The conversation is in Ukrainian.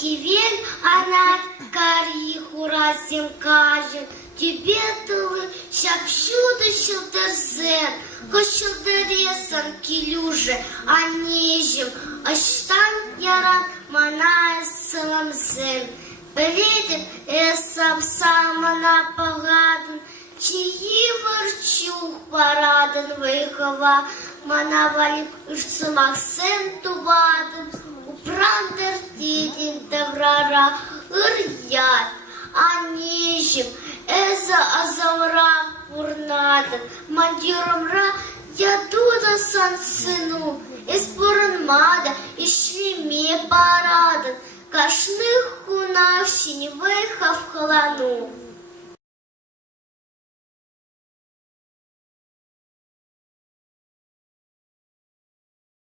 Кивель, она кариху разем кажет, тебе тылы, щап всюду щелдерзен, кощелдересан килюже, а нежим, аштан яран маная саламзен. Передем эсам самана погаден, чьи ворчух параден выхова, манавалик ырцымах сен тубаден, упрандер дедин таврара ырят, а нежим эза азамра пурнаден, мандиромра ядуда сан сыну, эспорынмада ишлеме параден, кашных кунавщине выхов халану.